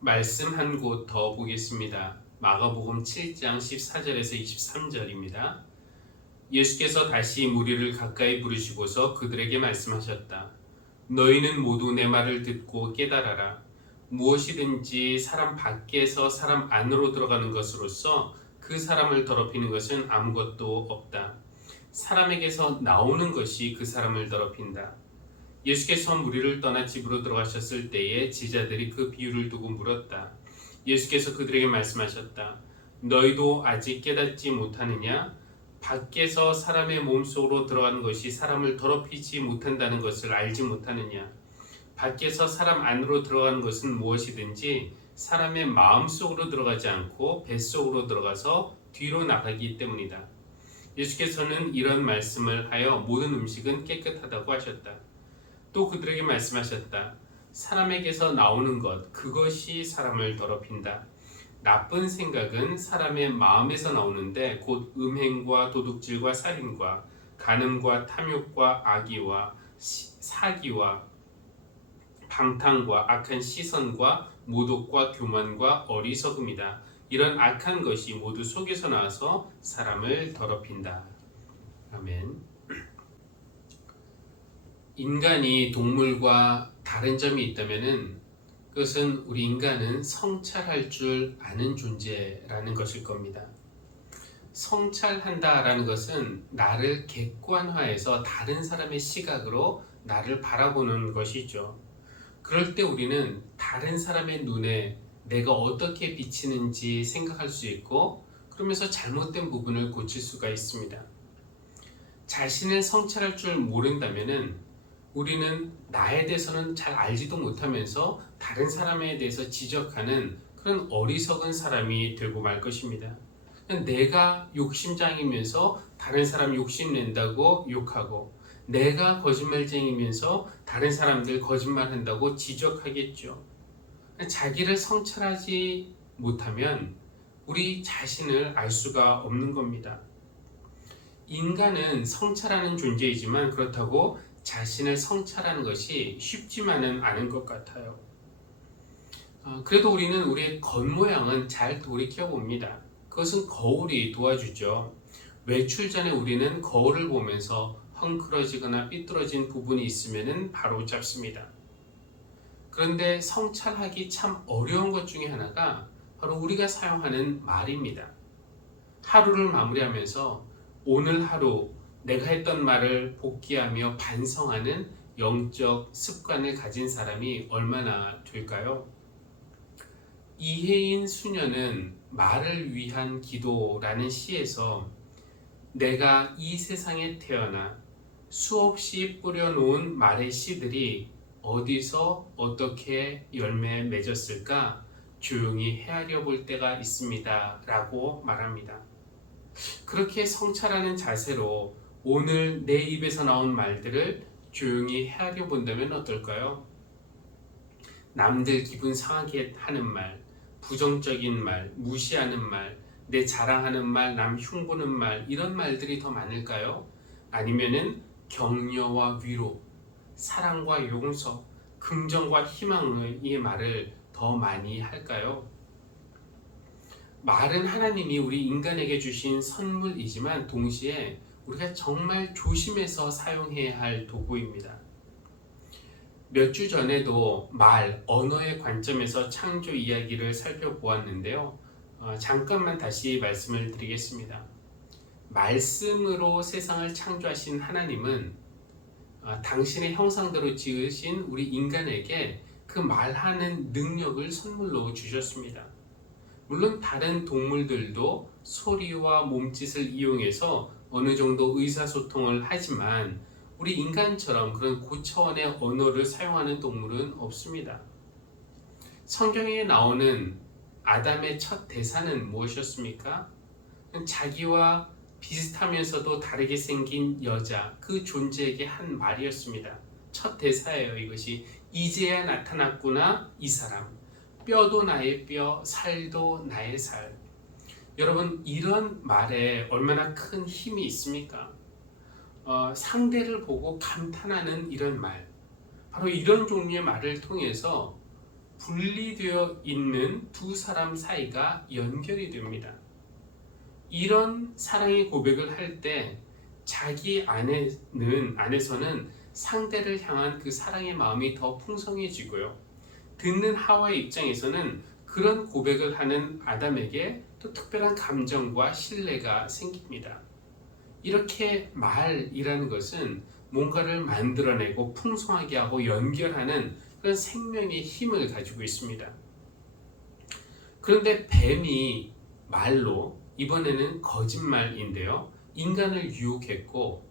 말씀 한 곳 더 보겠습니다. 마가복음 7장 14절에서 23절입니다. 예수께서 다시 무리를 가까이 부르시고서 그들에게 말씀하셨다. 너희는 모두 내 말을 듣고 깨달아라. 무엇이든지 사람 밖에서 사람 안으로 들어가는 것으로서 그 사람을 더럽히는 것은 아무것도 없다. 사람에게서 나오는 것이 그 사람을 더럽힌다. 예수께서 무리를 떠나 집으로 들어가셨을 때에 제자들이 그 비유를 두고 물었다. 예수께서 그들에게 말씀하셨다. 너희도 아직 깨닫지 못하느냐? 밖에서 사람의 몸속으로 들어가는 것이 사람을 더럽히지 못한다는 것을 알지 못하느냐? 밖에서 사람 안으로 들어가는 것은 무엇이든지 사람의 마음속으로 들어가지 않고 뱃속으로 들어가서 뒤로 나가기 때문이다. 예수께서는 이런 말씀을 하여 모든 음식은 깨끗하다고 하셨다. 또 그들에게 말씀하셨다. 사람에게서 나오는 것, 그것이 사람을 더럽힌다. 나쁜 생각은 사람의 마음에서 나오는데 곧 음행과 도둑질과 살인과 간음과 탐욕과 악의와 사기와 방탕과 악한 시선과 모독과 교만과 어리석음이다. 이런 악한 것이 모두 속에서 나와서 사람을 더럽힌다. 아멘. 인간이 동물과 다른 점이 있다면은 그것은 우리 인간은 성찰할 줄 아는 존재라는 것일 겁니다. 성찰한다라는 것은 나를 객관화해서 다른 사람의 시각으로 나를 바라보는 것이죠. 그럴 때 우리는 다른 사람의 눈에 내가 어떻게 비치는지 생각할 수 있고 그러면서 잘못된 부분을 고칠 수가 있습니다. 자신을 성찰할 줄 모른다면은 우리는 나에 대해서는 잘 알지도 못하면서 다른 사람에 대해서 지적하는 그런 어리석은 사람이 되고 말 것입니다. 내가 욕심장이면서 다른 사람 욕심낸다고 욕하고 내가 거짓말쟁이면서 다른 사람들 거짓말한다고 지적하겠죠. 자기를 성찰하지 못하면 우리 자신을 알 수가 없는 겁니다. 인간은 성찰하는 존재이지만 그렇다고 자신을 성찰하는 것이 쉽지만은 않은 것 같아요. 그래도 우리는 우리의 겉모양은 잘 돌이켜 봅니다. 그것은 거울이 도와주죠. 외출 전에 우리는 거울을 보면서 헝클어지거나 삐뚤어진 부분이 있으면 바로 잡습니다. 그런데 성찰하기 참 어려운 것 중에 하나가 바로 우리가 사용하는 말입니다. 하루를 마무리하면서 오늘 하루 내가 했던 말을 복기하며 반성하는 영적 습관을 가진 사람이 얼마나 될까요? 이혜인 수녀는 말을 위한 기도라는 시에서 내가 이 세상에 태어나 수없이 뿌려놓은 말의 씨들이 어디서 어떻게 열매 맺었을까 조용히 헤아려 볼 때가 있습니다 라고 말합니다. 그렇게 성찰하는 자세로 오늘 내 입에서 나온 말들을 조용히 헤아려 본다면 어떨까요? 남들 기분 상하게 하는 말, 부정적인 말, 무시하는 말, 내 자랑하는 말, 남 흉보는 말 이런 말들이 더 많을까요? 아니면은 격려와 위로, 사랑과 용서, 긍정과 희망의 말을 더 많이 할까요? 말은 하나님이 우리 인간에게 주신 선물이지만 동시에 우리가 정말 조심해서 사용해야 할 도구입니다. 몇 주 전에도 말, 언어의 관점에서 창조 이야기를 살펴보았는데요. 잠깐만 다시 말씀을 드리겠습니다. 말씀으로 세상을 창조하신 하나님은 당신의 형상대로 지으신 우리 인간에게 그 말하는 능력을 선물로 주셨습니다. 물론 다른 동물들도 소리와 몸짓을 이용해서 어느 정도 의사소통을 하지만 우리 인간처럼 그런 고차원의 언어를 사용하는 동물은 없습니다. 성경에 나오는 아담의 첫 대사는 무엇이었습니까? 자기와 비슷하면서도 다르게 생긴 여자, 그 존재에게 한 말이었습니다. 첫 대사예요. 이것이 이제야 나타났구나 이 사람. 뼈도 나의 뼈, 살도 나의 살. 여러분 이런 말에 얼마나 큰 힘이 있습니까? 상대를 보고 감탄하는 이런 말, 바로 이런 종류의 말을 통해서 분리되어 있는 두 사람 사이가 연결이 됩니다. 이런 사랑의 고백을 할 때 자기 안에서는 상대를 향한 그 사랑의 마음이 더 풍성해지고요. 듣는 하와의 입장에서는 그런 고백을 하는 아담에게 또 특별한 감정과 신뢰가 생깁니다. 이렇게 말이라는 것은 뭔가를 만들어내고 풍성하게 하고 연결하는 그런 생명의 힘을 가지고 있습니다. 그런데 뱀이 말로, 이번에는 거짓말인데요, 인간을 유혹했고,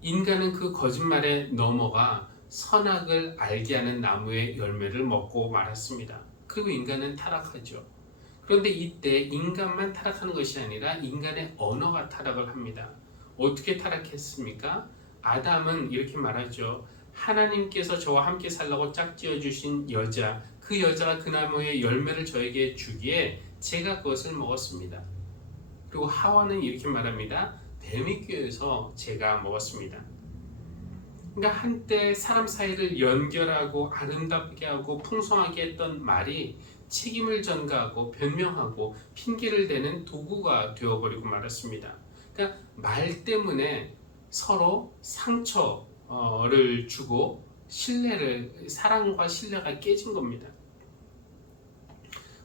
인간은 그 거짓말에 넘어가 선악을 알게 하는 나무의 열매를 먹고 말았습니다. 그리고 인간은 타락하죠. 그런데 이때 인간만 타락하는 것이 아니라 인간의 언어가 타락을 합니다. 어떻게 타락했습니까? 아담은 이렇게 말하죠. 하나님께서 저와 함께 살라고 짝지어 주신 여자, 그 여자가 그 나무의 열매를 저에게 주기에 제가 그것을 먹었습니다. 그리고 하와는 이렇게 말합니다. 뱀이 꾀해서 제가 먹었습니다. 그러니까 한때 사람 사이를 연결하고 아름답게 하고 풍성하게 했던 말이 책임을 전가하고 변명하고 핑계를 대는 도구가 되어버리고 말았습니다. 그러니까 말 때문에 서로 상처를 주고 사랑과 신뢰가 깨진 겁니다.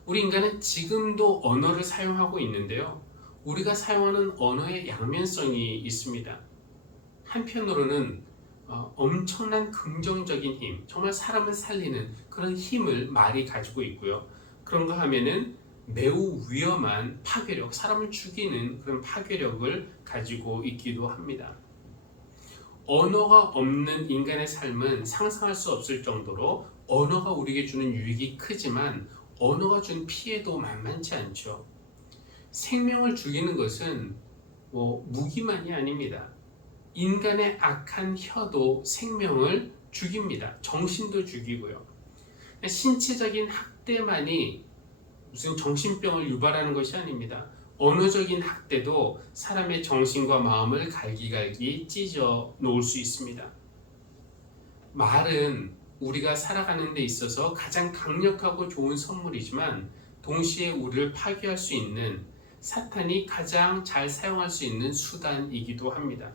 우리 인간은 지금도 언어를 사용하고 있는데요. 우리가 사용하는 언어의 양면성이 있습니다. 한편으로는 엄청난 긍정적인 힘, 정말 사람을 살리는 그런 힘을 말이 가지고 있고요. 그런가 하면은 매우 위험한 파괴력, 사람을 죽이는 그런 파괴력을 가지고 있기도 합니다. 언어가 없는 인간의 삶은 상상할 수 없을 정도로 언어가 우리에게 주는 유익이 크지만 언어가 준 피해도 만만치 않죠. 생명을 죽이는 것은 무기만이 아닙니다. 인간의 악한 혀도 생명을 죽입니다. 정신도 죽이고요. 신체적인 학대만이 무슨 정신병을 유발하는 것이 아닙니다. 언어적인 학대도 사람의 정신과 마음을 갈기갈기 찢어 놓을 수 있습니다. 말은 우리가 살아가는 데 있어서 가장 강력하고 좋은 선물이지만 동시에 우리를 파괴할 수 있는, 사탄이 가장 잘 사용할 수 있는 수단이기도 합니다.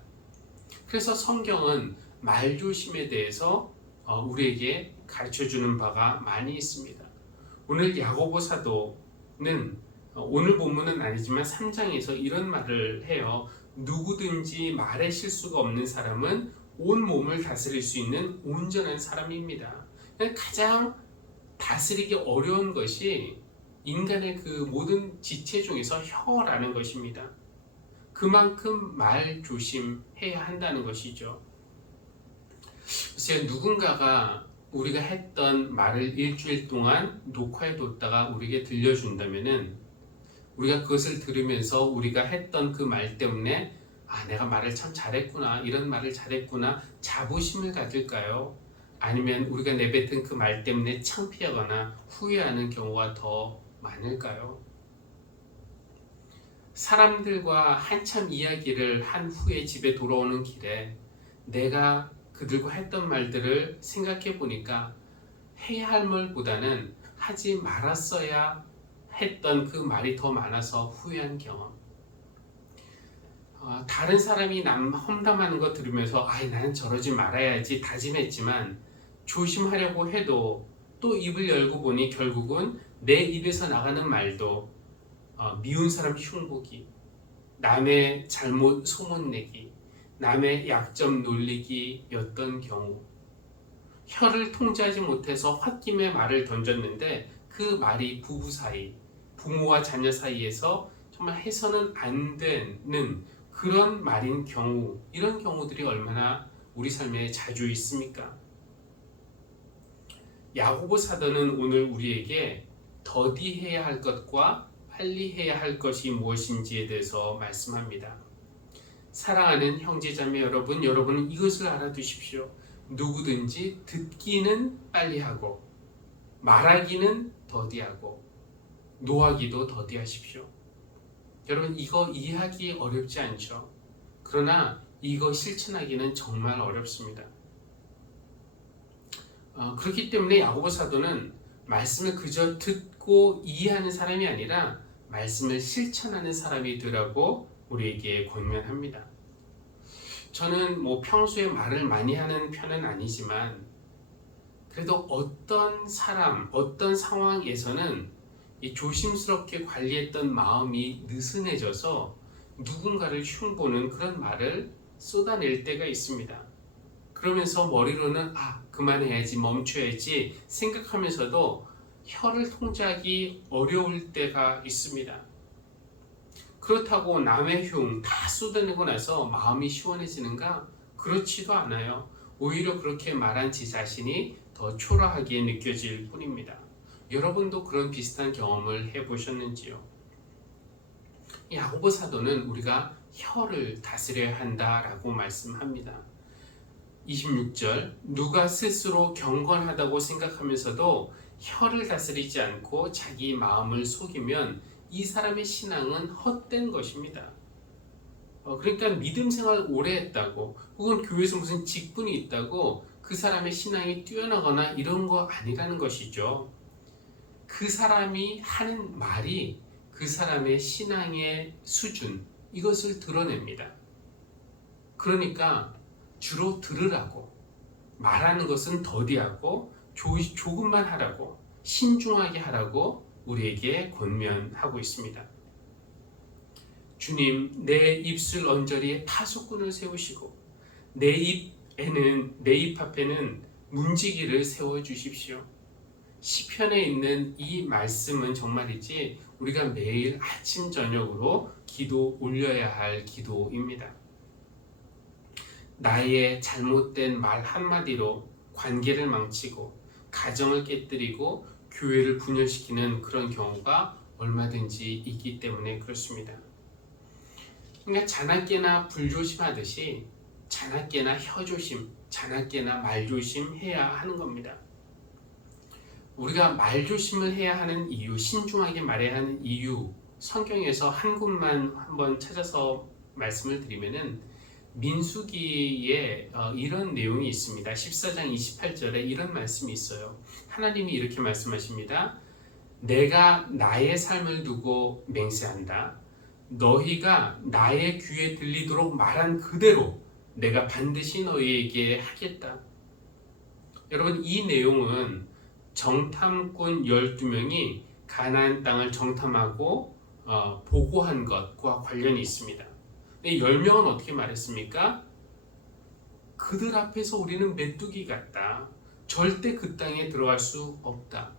그래서 성경은 말조심에 대해서 우리에게 가르쳐주는 바가 많이 있습니다. 오늘 야고보 사도는 오늘 본문은 아니지만 3장에서 이런 말을 해요. 누구든지 말에 실수가 없는 사람은 온 몸을 다스릴 수 있는 온전한 사람입니다. 가장 다스리기 어려운 것이 인간의 그 모든 지체 중에서 혀라는 것입니다. 그만큼 말 조심해야 한다는 것이죠. 글쎄요, 누군가가 우리가 했던 말을 일주일 동안 녹화해뒀다가 우리에게 들려준다면은 우리가 그것을 들으면서 우리가 했던 그 말 때문에 내가 말을 참 잘했구나, 이런 말을 잘했구나, 자부심을 가질까요? 아니면 우리가 내뱉은 그 말 때문에 창피하거나 후회하는 경우가 더 많을까요? 사람들과 한참 이야기를 한 후에 집에 돌아오는 길에 내가 그들과 했던 말들을 생각해 보니까 해야 할 말보다는 하지 말았어야 했던 그 말이 더 많아서 후회한 경험. 다른 사람이 남 험담하는 거 들으면서 나는 저러지 말아야지 다짐했지만 조심하려고 해도 또 입을 열고 보니 결국은 내 입에서 나가는 말도 미운 사람 흉보기, 남의 잘못 소문내기, 남의 약점 놀리기였던 경우, 혀를 통제하지 못해서 홧김에 말을 던졌는데 그 말이 부부 사이, 부모와 자녀 사이에서 정말 해서는 안 되는 그런 말인 경우, 이런 경우들이 얼마나 우리 삶에 자주 있습니까? 야고보 사도는 오늘 우리에게 더디해야 할 것과 빨리 해야 할 것이 무엇인지에 대해서 말씀합니다. 사랑하는 형제자매 여러분, 여러분은 이것을 알아두십시오. 누구든지 듣기는 빨리 하고 말하기는 더디하고 노하기도 더디하십시오. 여러분, 이거 이해하기 어렵지 않죠? 그러나 이거 실천하기는 정말 어렵습니다. 그렇기 때문에 야고보 사도는 말씀을 그저 듣고 이해하는 사람이 아니라 말씀을 실천하는 사람이 되라고 우리에게 권면합니다. 저는 평소에 말을 많이 하는 편은 아니지만 그래도 어떤 사람, 어떤 상황에서는 이 조심스럽게 관리했던 마음이 느슨해져서 누군가를 흉보는 그런 말을 쏟아낼 때가 있습니다. 그러면서 머리로는 그만해야지, 멈춰야지 생각하면서도 혀를 통제하기 어려울 때가 있습니다. 그렇다고 남의 흉 다 쏟아내고 나서 마음이 시원해지는가? 그렇지도 않아요. 오히려 그렇게 말한 제 자신이 더 초라하게 느껴질 뿐입니다. 여러분도 그런 비슷한 경험을 해보셨는지요? 야고보 사도는 우리가 혀를 다스려야 한다라고 말씀합니다. 26절, 누가 스스로 경건하다고 생각하면서도 혀를 다스리지 않고 자기 마음을 속이면 이 사람의 신앙은 헛된 것입니다. 그러니까 믿음 생활 오래 했다고 혹은 교회에서 무슨 직분이 있다고 그 사람의 신앙이 뛰어나거나 이런 거 아니라는 것이죠. 그 사람이 하는 말이 그 사람의 신앙의 수준, 이것을 드러냅니다. 그러니까 주로 들으라고, 말하는 것은 더디하고 조금만 하라고, 신중하게 하라고 우리에게 권면하고 있습니다. 주님, 내 입술 언저리에 파수꾼을 세우시고 내 입 앞에는 문지기를 세워주십시오. 시편에 있는 이 말씀은 정말이지 우리가 매일 아침 저녁으로 기도 올려야 할 기도입니다. 나의 잘못된 말 한마디로 관계를 망치고 가정을 깨뜨리고 교회를 분열시키는 그런 경우가 얼마든지 있기 때문에 그렇습니다. 그러니까 자나깨나 불조심하듯이 자나깨나 혀조심, 자나깨나 말조심 해야 하는 겁니다. 우리가 말조심을 해야 하는 이유, 신중하게 말해야 하는 이유, 성경에서 한 군만 한번 찾아서 말씀을 드리면은 민수기에 이런 내용이 있습니다. 14장 28절에 이런 말씀이 있어요. 하나님이 이렇게 말씀하십니다. 내가 나의 삶을 두고 맹세한다. 너희가 나의 귀에 들리도록 말한 그대로 내가 반드시 너희에게 하겠다. 여러분, 이 내용은 정탐꾼 12명이 가나안 땅을 정탐하고 보고한 것과 관련이 있습니다. 10명은 어떻게 말했습니까? 그들 앞에서 우리는 메뚜기 같다. 절대 그 땅에 들어갈 수 없다.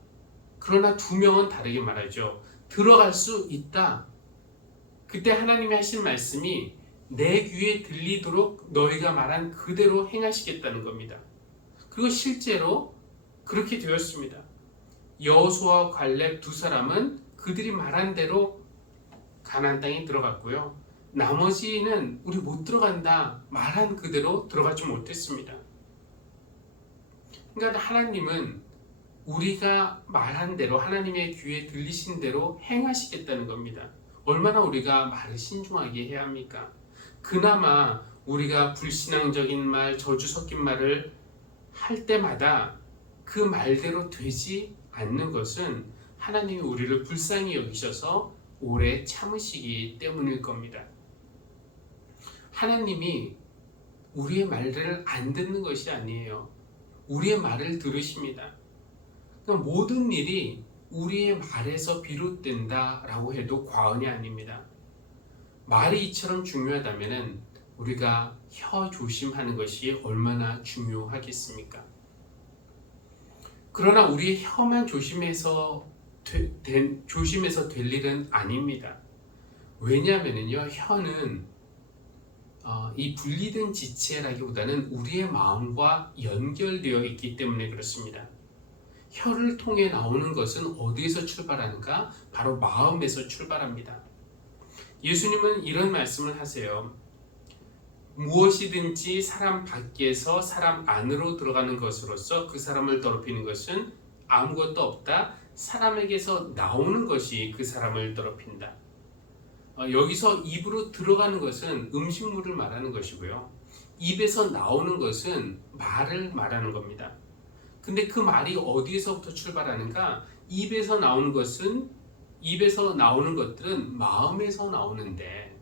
그러나 2명은 다르게 말하죠. 들어갈 수 있다. 그때 하나님이 하신 말씀이 내 귀에 들리도록 너희가 말한 그대로 행하시겠다는 겁니다. 그리고 실제로 그렇게 되었습니다. 여호수아와 갈렙 2사람은 그들이 말한 대로 가나안 땅에 들어갔고요. 나머지는 우리 못 들어간다 말한 그대로 들어가지 못했습니다. 그러니까 하나님은 우리가 말한 대로 하나님의 귀에 들리신 대로 행하시겠다는 겁니다. 얼마나 우리가 말을 신중하게 해야 합니까? 그나마 우리가 불신앙적인 말, 저주 섞인 말을 할 때마다 그 말대로 되지 않는 것은 하나님이 우리를 불쌍히 여기셔서 오래 참으시기 때문일 겁니다. 하나님이 우리의 말을 안 듣는 것이 아니에요. 우리의 말을 들으십니다. 그러니까 모든 일이 우리의 말에서 비롯된다라고 해도 과언이 아닙니다. 말이 이처럼 중요하다면 우리가 혀 조심하는 것이 얼마나 중요하겠습니까? 그러나 우리의 혀만 조심해서 될 일은 아닙니다. 왜냐하면요, 혀는 이 분리된 지체라기보다는 우리의 마음과 연결되어 있기 때문에 그렇습니다. 혀를 통해 나오는 것은 어디에서 출발하는가? 바로 마음에서 출발합니다. 예수님은 이런 말씀을 하세요. 무엇이든지 사람 밖에서 사람 안으로 들어가는 것으로서 그 사람을 더럽히는 것은 아무것도 없다. 사람에게서 나오는 것이 그 사람을 더럽힌다. 여기서 입으로 들어가는 것은 음식물을 말하는 것이고요. 입에서 나오는 것은 말을 말하는 겁니다. 근데 그 말이 어디에서부터 출발하는가? 입에서 나오는 것들은 마음에서 나오는데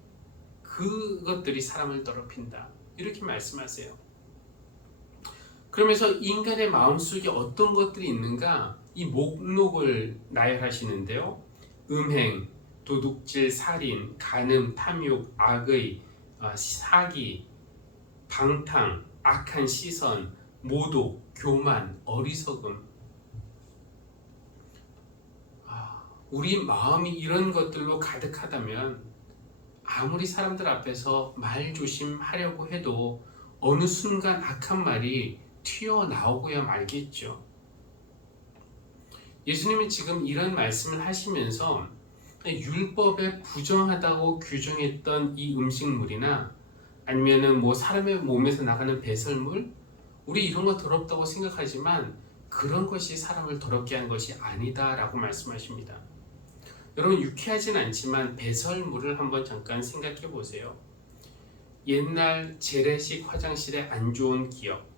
그것들이 사람을 더럽힌다. 이렇게 말씀하세요. 그러면서 인간의 마음속에 어떤 것들이 있는가? 이 목록을 나열하시는데요. 음행, 도둑질, 살인, 간음, 탐욕, 악의, 사기, 방탕, 악한 시선, 모독, 교만, 어리석음. 우리 마음이 이런 것들로 가득하다면 아무리 사람들 앞에서 말 조심하려고 해도 어느 순간 악한 말이 튀어나오고야 말겠죠. 예수님이 지금 이런 말씀을 하시면서 율법에 부정하다고 규정했던 이 음식물이나 아니면은 뭐 사람의 몸에서 나가는 배설물, 우리 이런 거 더럽다고 생각하지만 그런 것이 사람을 더럽게 한 것이 아니다라고 말씀하십니다. 여러분, 유쾌하진 않지만 배설물을 한번 잠깐 생각해 보세요. 옛날 재래식 화장실에 안 좋은 기억,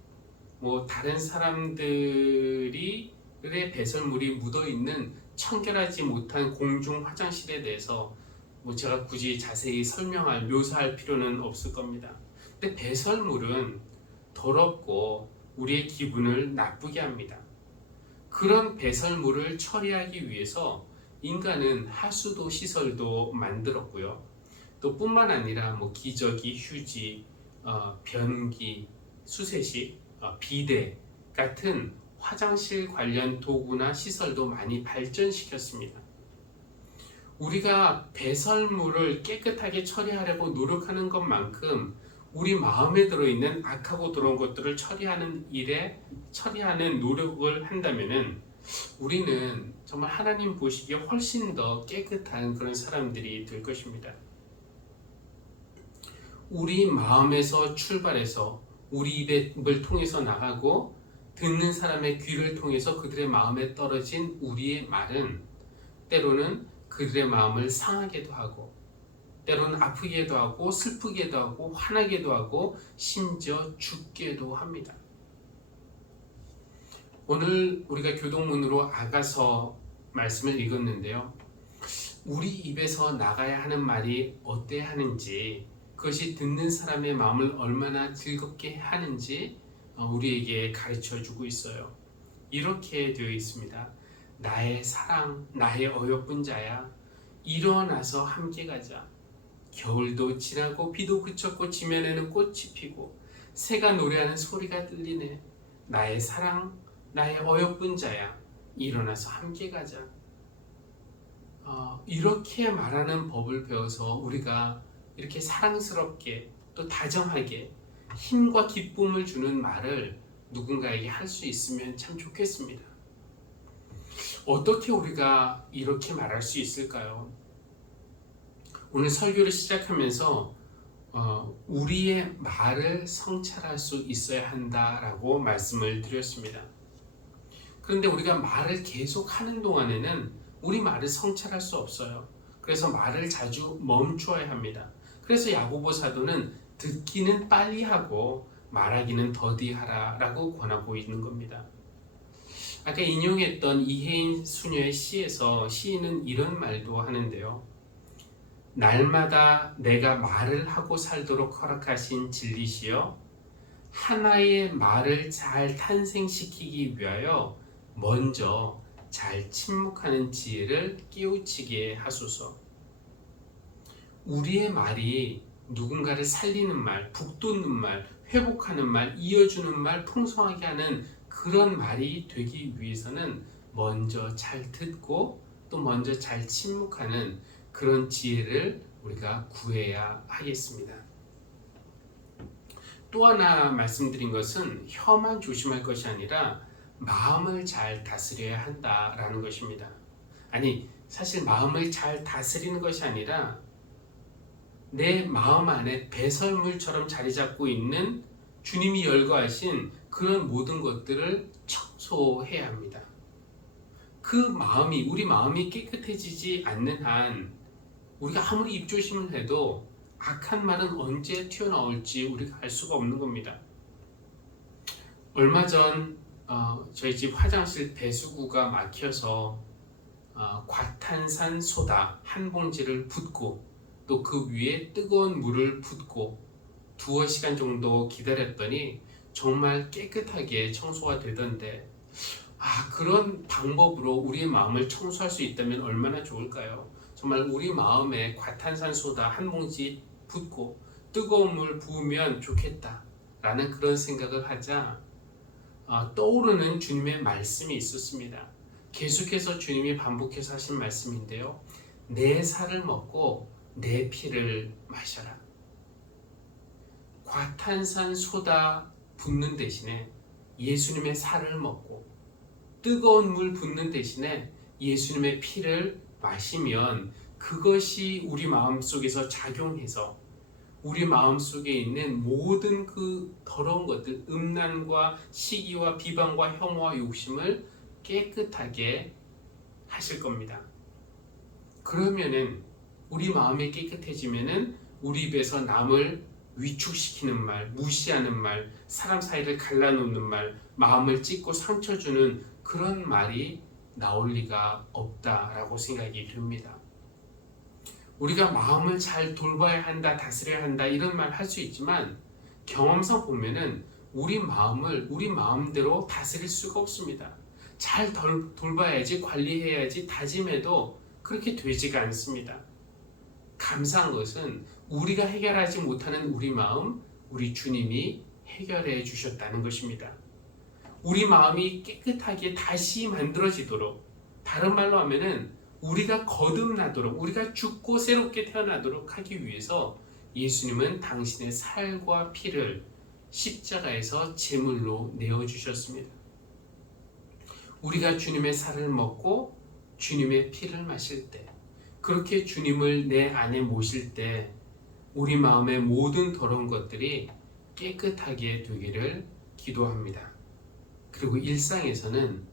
뭐 다른 사람들이 배설물이 묻어있는 청결하지 못한 공중 화장실에 대해서 뭐 제가 굳이 자세히 묘사할 필요는 없을 겁니다. 근데 배설물은 더럽고 우리의 기분을 나쁘게 합니다. 그런 배설물을 처리하기 위해서 인간은 하수도 시설도 만들었고요. 또 뿐만 아니라 뭐 기저귀, 휴지, 변기, 수세식, 비데 같은 화장실 관련 도구나 시설도 많이 발전시켰습니다. 우리가 배설물을 깨끗하게 처리하려고 노력하는 것만큼 우리 마음에 들어있는 악하고 더러운 것들을 처리하는 노력을 한다면은 우리는 정말 하나님 보시기에 훨씬 더 깨끗한 그런 사람들이 될 것입니다. 우리 마음에서 출발해서 우리 입을 통해서 나가고 듣는 사람의 귀를 통해서 그들의 마음에 떨어진 우리의 말은 때로는 그들의 마음을 상하게도 하고 때로는 아프게도 하고 슬프게도 하고 화나게도 하고 심지어 죽게도 합니다. 오늘 우리가 교동문으로 아가서 말씀을 읽었는데요. 우리 입에서 나가야 하는 말이 어때야 하는지, 그것이 듣는 사람의 마음을 얼마나 즐겁게 하는지 우리에게 가르쳐 주고 있어요. 이렇게 되어 있습니다. 나의 사랑, 나의 어여쁜 자야, 일어나서 함께 가자. 겨울도 지나고 비도 그쳤고 지면에는 꽃이 피고 새가 노래하는 소리가 들리네. 나의 사랑, 나의 어여쁜 자야, 일어나서 함께 가자. 이렇게 말하는 법을 배워서 우리가 이렇게 사랑스럽게 또 다정하게 힘과 기쁨을 주는 말을 누군가에게 할 수 있으면 참 좋겠습니다. 어떻게 우리가 이렇게 말할 수 있을까요? 오늘 설교를 시작하면서 우리의 말을 성찰할 수 있어야 한다라고 말씀을 드렸습니다. 그런데 우리가 말을 계속 하는 동안에는 우리 말을 성찰할 수 없어요. 그래서 말을 자주 멈춰야 합니다. 그래서 야고보 사도는 듣기는 빨리 하고 말하기는 더디하라 라고 권하고 있는 겁니다. 아까 인용했던 이혜인 수녀의 시에서 시인은 이런 말도 하는데요. 날마다 내가 말을 하고 살도록 허락하신 진리시여, 하나의 말을 잘 탄생시키기 위하여 먼저 잘 침묵하는 지혜를 깨우치게 하소서. 우리의 말이 누군가를 살리는 말, 북돋는 말, 회복하는 말, 이어주는 말, 풍성하게 하는 그런 말이 되기 위해서는 먼저 잘 듣고 또 먼저 잘 침묵하는 그런 지혜를 우리가 구해야 하겠습니다. 또 하나 말씀드린 것은 혀만 조심할 것이 아니라 마음을 잘 다스려야 한다라는 것입니다. 아니, 사실 마음을 잘 다스리는 것이 아니라 내 마음 안에 배설물처럼 자리 잡고 있는 주님이 열거하신 그런 모든 것들을 청소해야 합니다. 우리 마음이 깨끗해지지 않는 한 우리가 아무리 입조심을 해도 악한 말은 언제 튀어나올지 우리가 알 수가 없는 겁니다. 얼마 전 저희 집 화장실 배수구가 막혀서 과탄산 소다 한 봉지를 붓고 또 그 위에 뜨거운 물을 붓고 두어 시간 정도 기다렸더니 정말 깨끗하게 청소가 되던데, 그런 방법으로 우리의 마음을 청소할 수 있다면 얼마나 좋을까요? 정말 우리 마음에 과탄산소다 한 봉지 붓고 뜨거운 물 부으면 좋겠다 라는 그런 생각을 하자 떠오르는 주님의 말씀이 있었습니다. 계속해서 주님이 반복해서 하신 말씀인데요, 내 살을 먹고 내 피를 마셔라. 과탄산소다 붓는 대신에 예수님의 살을 먹고 뜨거운 물 붓는 대신에 예수님의 피를 마시면 그것이 우리 마음속에서 작용해서 우리 마음속에 있는 모든 그 더러운 것들, 음란과 시기와 비방과 혐오와 욕심을 깨끗하게 하실 겁니다. 그러면은 우리 마음이 깨끗해지면은 우리 입에서 남을 위축시키는 말, 무시하는 말, 사람 사이를 갈라놓는 말, 마음을 찢고 상처 주는 그런 말이 나올 리가 없다라고 생각이 듭니다. 우리가 마음을 잘 돌봐야 한다, 다스려야 한다 이런 말 할 수 있지만 경험상 보면은 우리 마음을 우리 마음대로 다스릴 수가 없습니다. 잘 돌봐야지, 관리해야지 다짐해도 그렇게 되지가 않습니다. 감사한 것은 우리가 해결하지 못하는 우리 마음, 우리 주님이 해결해 주셨다는 것입니다. 우리 마음이 깨끗하게 다시 만들어지도록, 다른 말로 하면은 우리가 거듭나도록, 우리가 죽고 새롭게 태어나도록 하기 위해서 예수님은 당신의 살과 피를 십자가에서 제물로 내어주셨습니다. 우리가 주님의 살을 먹고 주님의 피를 마실 때, 그렇게 주님을 내 안에 모실 때 우리 마음의 모든 더러운 것들이 깨끗하게 되기를 기도합니다. 그리고 일상에서는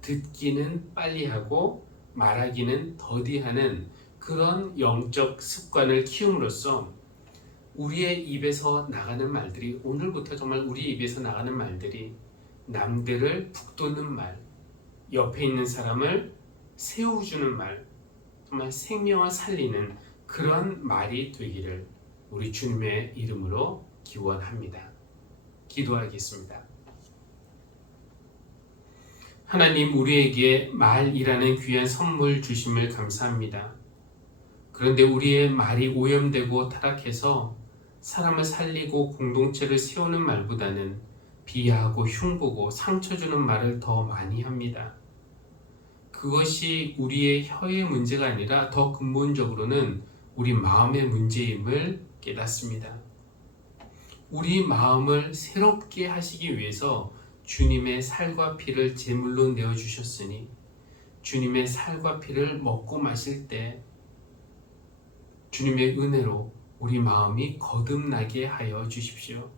듣기는 빨리 하고 말하기는 더디하는 그런 영적 습관을 키움으로써 우리의 입에서 나가는 말들이, 오늘부터 정말 우리 입에서 나가는 말들이 남들을 북돋는 말, 옆에 있는 사람을 세워주는 말, 정말 생명을 살리는 그런 말이 되기를 우리 주님의 이름으로 기원합니다. 기도하겠습니다. 하나님, 우리에게 말이라는 귀한 선물 주심을 감사합니다. 그런데 우리의 말이 오염되고 타락해서 사람을 살리고 공동체를 세우는 말보다는 비하하고 흉보고 상처 주는 말을 더 많이 합니다. 그것이 우리의 혀의 문제가 아니라 더 근본적으로는 우리 마음의 문제임을 깨닫습니다. 우리 마음을 새롭게 하시기 위해서 주님의 살과 피를 제물로 내어주셨으니 주님의 살과 피를 먹고 마실 때 주님의 은혜로 우리 마음이 거듭나게 하여 주십시오.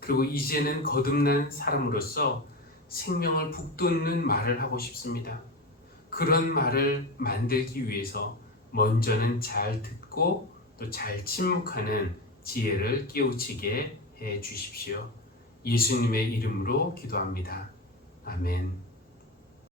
그리고 이제는 거듭난 사람으로서 생명을 북돋는 말을 하고 싶습니다. 그런 말을 만들기 위해서 먼저는 잘 듣고 또 잘 침묵하는 지혜를 깨우치게 해 주십시오. 예수님의 이름으로 기도합니다. 아멘.